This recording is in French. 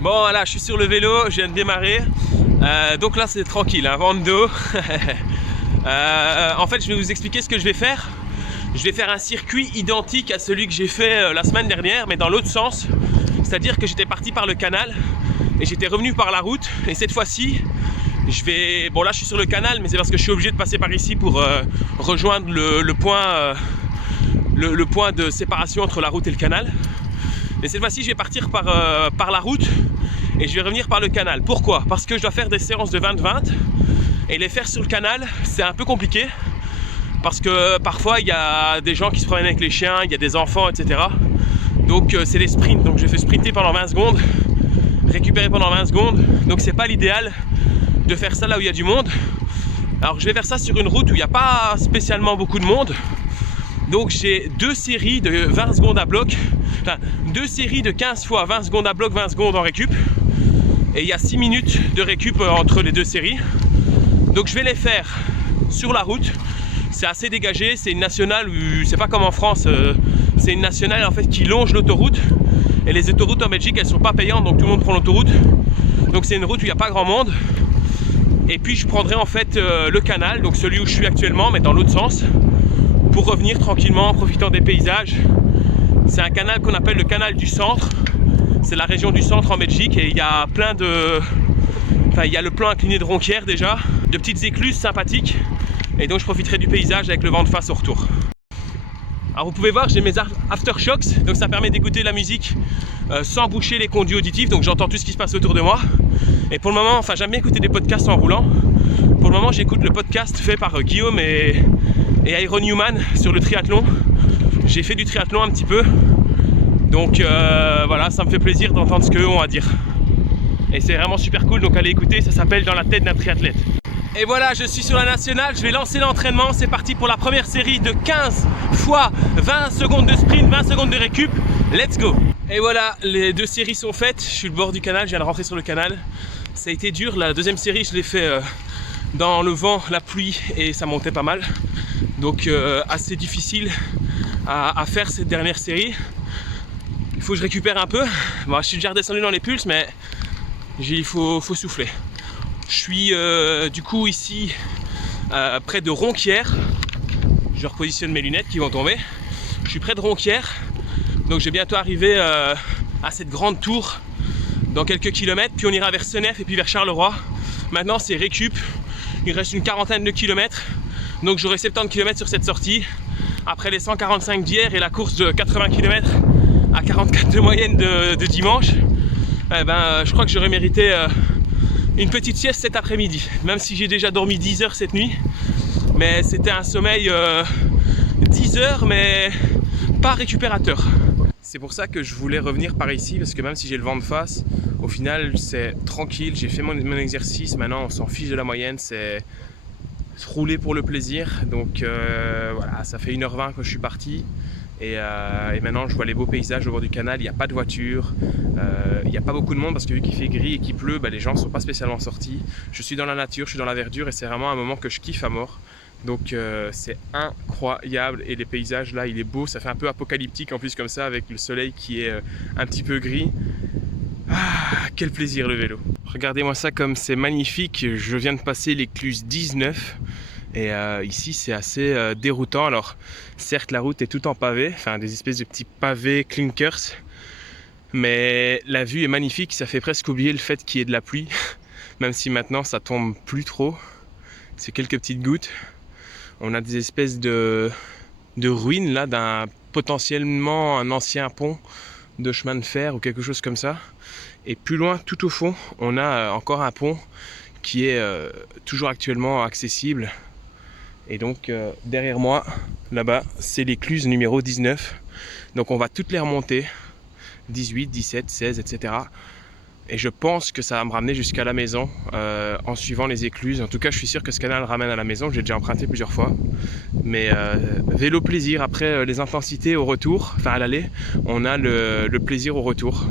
Bon voilà, je suis sur le vélo, je viens de démarrer. Donc là c'est tranquille, hein, vent de dos. En fait je vais vous expliquer ce que je vais faire. Je vais faire un circuit identique à celui que j'ai fait la semaine dernière, mais dans l'autre sens. C'est-à-dire que j'étais parti par le canal et j'étais revenu par la route. Et cette fois-ci, je vais... Bon là je suis sur le canal, mais c'est parce que je suis obligé de passer par ici pour rejoindre le point de séparation entre la route et le canal. Mais cette fois-ci je vais partir par la route et je vais revenir par le canal. Pourquoi? Parce que je dois faire des séances de 20-20 et les faire sur le canal c'est un peu compliqué parce que parfois il y a des gens qui se promènent avec les chiens, il y a des enfants, etc. Donc c'est des sprints, donc je fais sprinter pendant 20 secondes, récupérer pendant 20 secondes, donc c'est pas l'idéal de faire ça là où il y a du monde. Alors je vais faire ça sur une route où il n'y a pas spécialement beaucoup de monde. Donc j'ai deux séries de 20 secondes à bloc, enfin deux séries de 15 fois 20 secondes à bloc, 20 secondes en récup. Et il y a 6 minutes de récup entre les deux séries. Donc je vais les faire sur la route. C'est assez dégagé, c'est une nationale, c'est pas comme en France, c'est une nationale en fait qui longe l'autoroute. Et les autoroutes en Belgique elles sont pas payantes, donc tout le monde prend l'autoroute. Donc c'est une route où il n'y a pas grand monde. Et puis je prendrai en fait le canal, donc celui où je suis actuellement, mais dans l'autre sens, pour revenir tranquillement en profitant des paysages. C'est un canal qu'on appelle le canal du centre. C'est la région du centre en Belgique et il y a plein de... Enfin il y a le plan incliné de Ronquière déjà, de petites écluses sympathiques. Et donc je profiterai du paysage avec le vent de face au retour. Alors vous pouvez voir, j'ai mes aftershocks, donc ça permet d'écouter la musique sans boucher les conduits auditifs, donc j'entends tout ce qui se passe autour de moi. Et pour le moment, enfin j'aime bien écouter des podcasts en roulant. Pour le moment j'écoute le podcast fait par Guillaume et Iron Newman sur le triathlon. J'ai fait du triathlon un petit peu, donc voilà, ça me fait plaisir d'entendre ce qu'eux ont à dire. Et c'est vraiment super cool, donc allez écouter, ça s'appelle Dans la tête d'un triathlète. Et voilà, je suis sur la nationale, je vais lancer l'entraînement, c'est parti pour la première série de 15 fois 20 secondes de sprint, 20 secondes de récup, let's go! Et voilà, les deux séries sont faites, je suis au bord du canal, je viens de rentrer sur le canal. Ça a été dur, la deuxième série je l'ai fait dans le vent, la pluie et ça montait pas mal. Donc assez difficile à faire cette dernière série. Il faut que je récupère un peu. Bon, je suis déjà redescendu dans les pulses, mais il faut souffler. Je suis du coup ici près de Ronquière. Je repositionne mes lunettes qui vont tomber. Je suis près de Ronquière. Donc je vais bientôt arriver à cette grande tour dans quelques kilomètres. Puis on ira vers Senef et puis vers Charleroi. Maintenant c'est récup. Il reste une quarantaine de kilomètres. Donc j'aurai 70 km sur cette sortie. Après les 145 d'hier et la course de 80 km à 44 de moyenne de dimanche, eh ben, je crois que j'aurais mérité une petite sieste cet après-midi. Même si j'ai déjà dormi 10 heures cette nuit. Mais c'était un sommeil 10 heures mais pas récupérateur. C'est pour ça que je voulais revenir par ici, parce que même si j'ai le vent de face, au final c'est tranquille, j'ai fait mon exercice, maintenant on s'en fiche de la moyenne, c'est rouler pour le plaisir. Donc voilà, ça fait 1h20 que je suis parti et maintenant je vois les beaux paysages au bord du canal. Il n'y a pas de voiture, il n'y a pas beaucoup de monde parce que vu qu'il fait gris et qu'il pleut, bah, les gens ne sont pas spécialement sortis. Je suis dans la nature, je suis dans la verdure et c'est vraiment un moment que je kiffe à mort. Donc c'est incroyable et les paysages là, il est beau, ça fait un peu apocalyptique en plus comme ça avec le soleil qui est un petit peu gris. Ah, quel plaisir le vélo! Regardez-moi ça comme c'est magnifique, je viens de passer l'écluse 19 et ici c'est assez déroutant. Alors certes la route est tout en pavé, enfin des espèces de petits pavés clinkers, mais la vue est magnifique, ça fait presque oublier le fait qu'il y ait de la pluie, même si maintenant ça tombe plus trop, c'est quelques petites gouttes. On a des espèces de ruines là d'un potentiellement un ancien pont de chemin de fer ou quelque chose comme ça. Et plus loin, tout au fond, on a encore un pont qui est toujours actuellement accessible. Et donc derrière moi, là-bas, c'est l'écluse numéro 19. Donc on va toutes les remonter, 18, 17, 16, etc. Et je pense que ça va me ramener jusqu'à la maison en suivant les écluses. En tout cas, je suis sûr que ce canal ramène à la maison. J'ai déjà emprunté plusieurs fois. Mais vélo plaisir, après les intensités au retour, enfin à l'aller, on a le plaisir au retour.